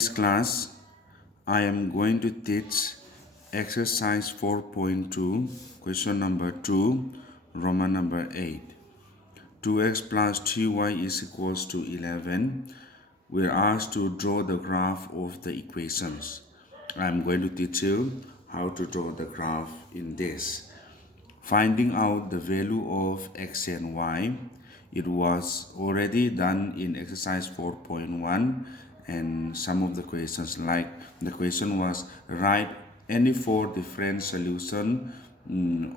This class, I am going to teach exercise 4.2, question number 2, Roman number 8. 2x plus 3y is equals to 11. We're asked to draw the graph of the equations. I'm going to teach you how to draw the graph in this. Finding out the value of x and y. It was already done in exercise 4.1 and some of the questions, like the question was write any 4 different solutions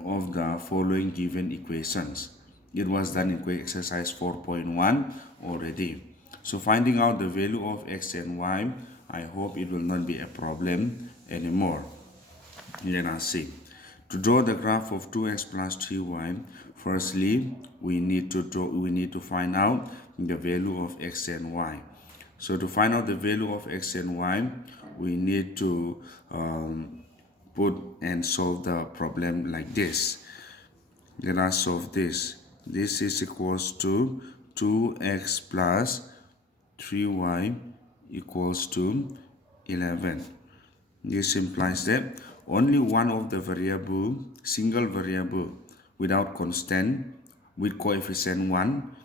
of the following given equations. It was done in exercise 4.1 already. So finding out the value of x and y, I hope it will not be a problem anymore. Let us see. To draw the graph of 2x plus 3y, firstly, we need to find out the value of x and y. So to find out the value of x and y, we need to put and solve the problem like this. Let us solve this. This is equals to 2x plus 3y equals to 11. This implies that only one of the variable, single variable without constant with coefficient 1,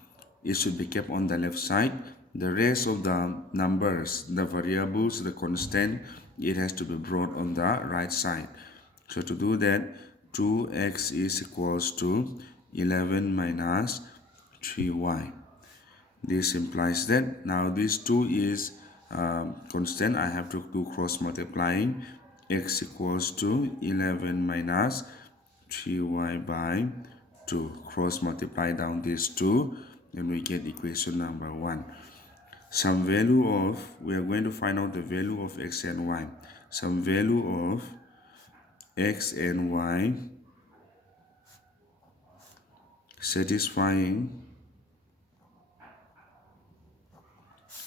it should be kept on the left side. The rest of the numbers, the variables, the constant, it has to be brought on the right side. So to do that, 2x is equals to 11 minus 3y. This implies that now this 2 is constant. I have to do cross multiplying. X equals to 11 minus 3y by 2. Cross multiply down these 2, and we get equation number 1. Some value of, we are going to find out the value of x and y. Some value of x and y satisfying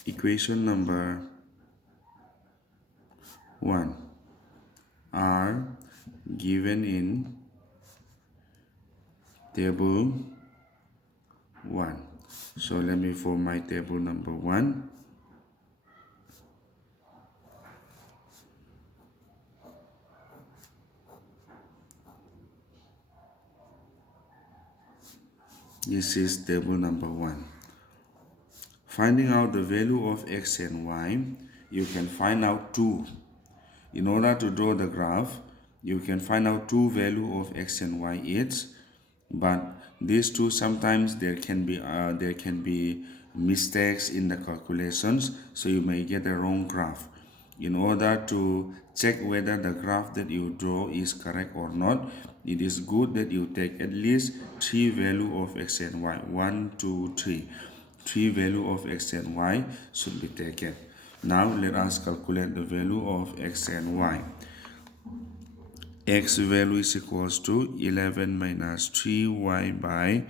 equation number 1 are given in table 1. So let me form my table number 1. This is table number 1. Finding out the value of x and y, you can find out 2. In order to draw the graph, you can find out 2 value of x and y each, but these 2 sometimes there can be mistakes in the calculations, so you may get a wrong graph. In order to check whether the graph that you draw is correct or not, it is good that you take at least 3 value of x and y. 1, 2, 3. 3 value of x and y should be taken. Now let us calculate the value of x and y. X value is equals to 11 minus 3y by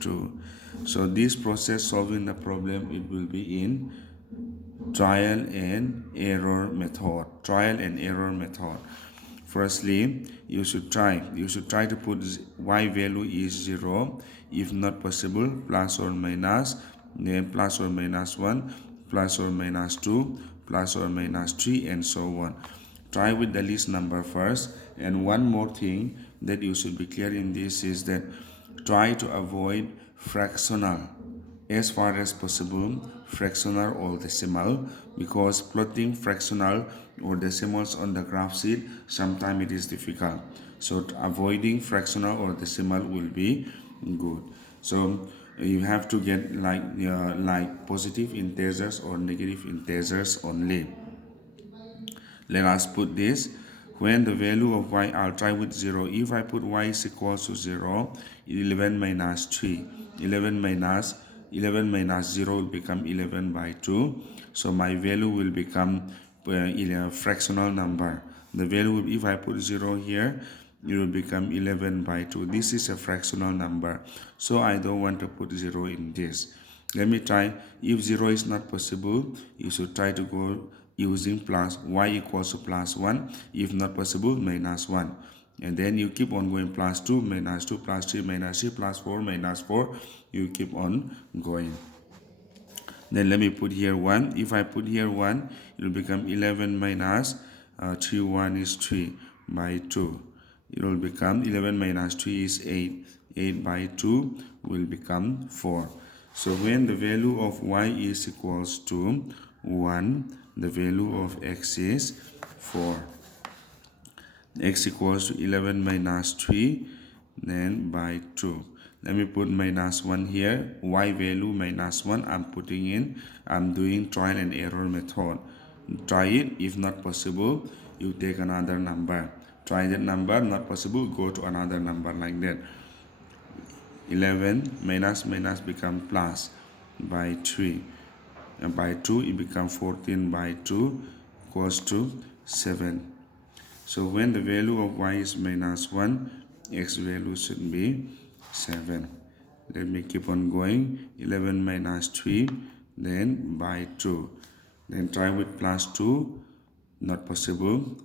2. So this process solving the problem, it will be in trial and error method. Trial and error method. Firstly, you should try to put y value is 0. If not possible, plus or minus, then plus or minus 1, plus or minus 2, plus or minus 3, and so on. Try with the least number first. And one more thing that you should be clear in this is that try to avoid fractional as far as possible, fractional or decimal, because plotting fractional or decimals on the graph sheet, sometimes it is difficult. So avoiding fractional or decimal will be good. So you have to get like positive integers or negative integers only. Let us put this. When the value of y, I'll try with 0. If I put y is equals to 0, 11 minus 3. 11 minus 0 will become 11 by 2. So my value will become a fractional number. The value, if I put 0 here, it will become 11 by 2. This is a fractional number, so I don't want to put 0 in this. Let me try. If 0 is not possible, you should try to go using plus y equals to plus 1. If not possible, minus 1. And then you keep on going plus 2, minus 2, plus 3, minus 3, plus 4, minus 4. You keep on going. Then let me put here 1. If I put here 1, it it will become 11 minus 3, 1 is 3 by 2. It will become 11 minus 3 is 8. 8 by 2 will become 4. So when the value of y is equals to 1, the value of x is 4. X equals to 11 minus 3, then by 2. Let me put minus 1 here. Y value minus 1 I'm putting in. I'm doing trial and error method. Try it. If not possible, you take another number. Try that number. Not possible, go to another number like that. 11 minus minus become plus by 3. And by 2 it becomes 14 by 2 equals to 7. So when the value of y is minus 1, x value should be 7. Let me keep on going. 11 minus 3, then by 2. Then try with plus 2, not possible.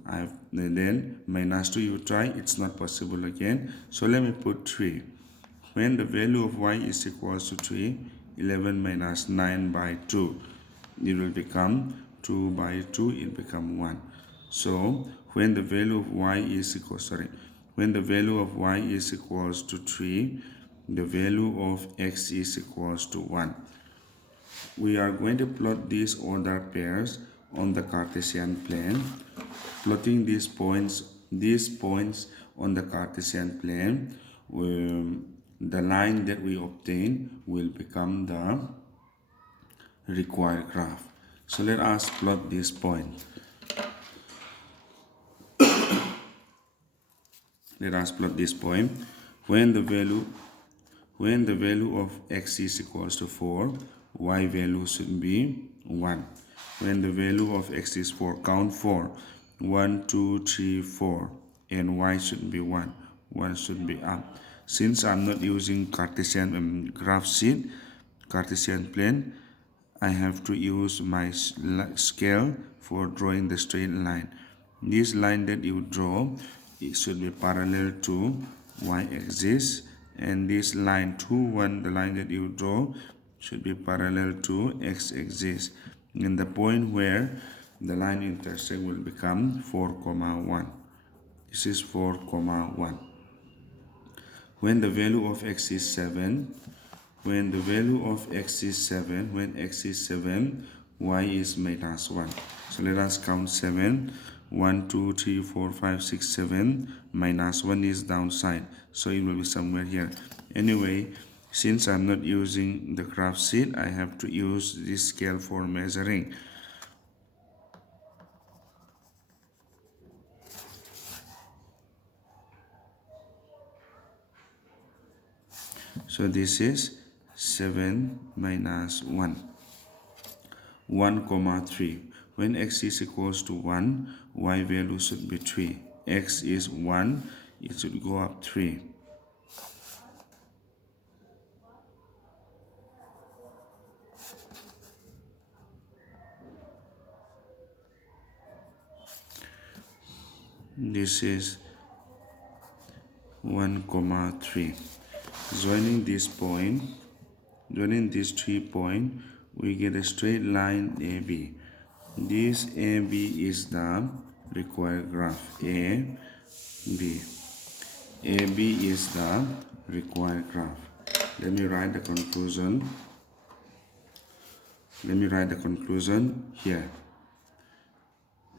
Then minus 2 you try, it's not possible again. So let me put 3. When the value of y is equals to 3, 11 minus 9 by 2, it will become 2 by 2, it become 1. So when the value of y is equals to 3, the value of x is equals to 1. We are going to plot these order pairs on the Cartesian plane. Plotting these points on the Cartesian plane, the line that we obtain will become the required graph. So let us plot this point. Let us plot this point. When the value of x is equals to 4, y value should be 1. When the value of x is 4, count 4. 1, 2, 3, 4. And y should be 1. 1 should be up. Since I'm not using Cartesian graph sheet, Cartesian plane, I have to use my scale for drawing the straight line. This line that you draw, it should be parallel to y-axis, and this line 2, 1, the line that you draw, should be parallel to x-axis. And the point where the line intersect will become 4, 1. This is 4, 1. When the value of x is 7, when x is 7, y is minus 1. So let us count 7. 1, 2, 3, 4, 5, 6, 7. Minus 1 is downside, so it will be somewhere here. Anyway, since I'm not using the graph sheet, I have to use this scale for measuring. So this is 7 minus 1. 1, 3. When x is equals to 1, y value should be 3. X is 1, it should go up 3. This is 1, 3. Joining this point, joining these 3 points, we get a straight line AB. This AB is the required graph. AB is the required graph. Let me write the conclusion. Here.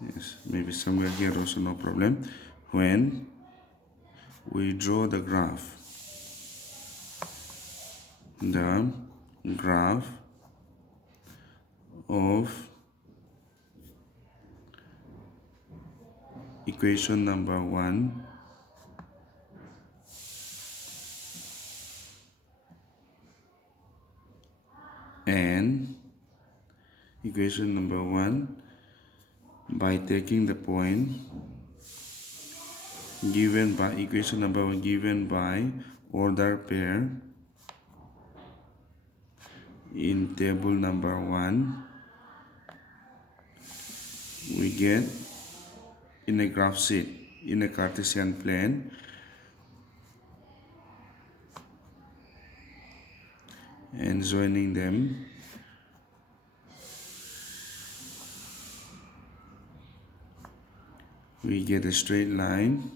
Yes, maybe somewhere here also, no problem. When we draw the graph of equation number 1 and equation number 1 by taking the point given by equation number 1 given by order pair in table number 1, we get in a graph sheet in a Cartesian plane and joining them, we get a straight line.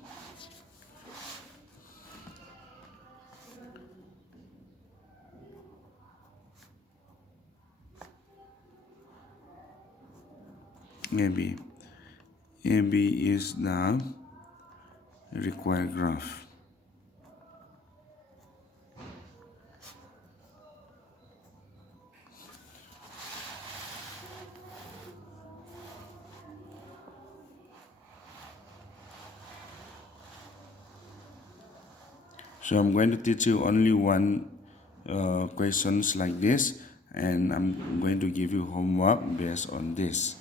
AB. AB is the required graph. So I'm going to teach you only one questions like this, and I'm going to give you homework based on this.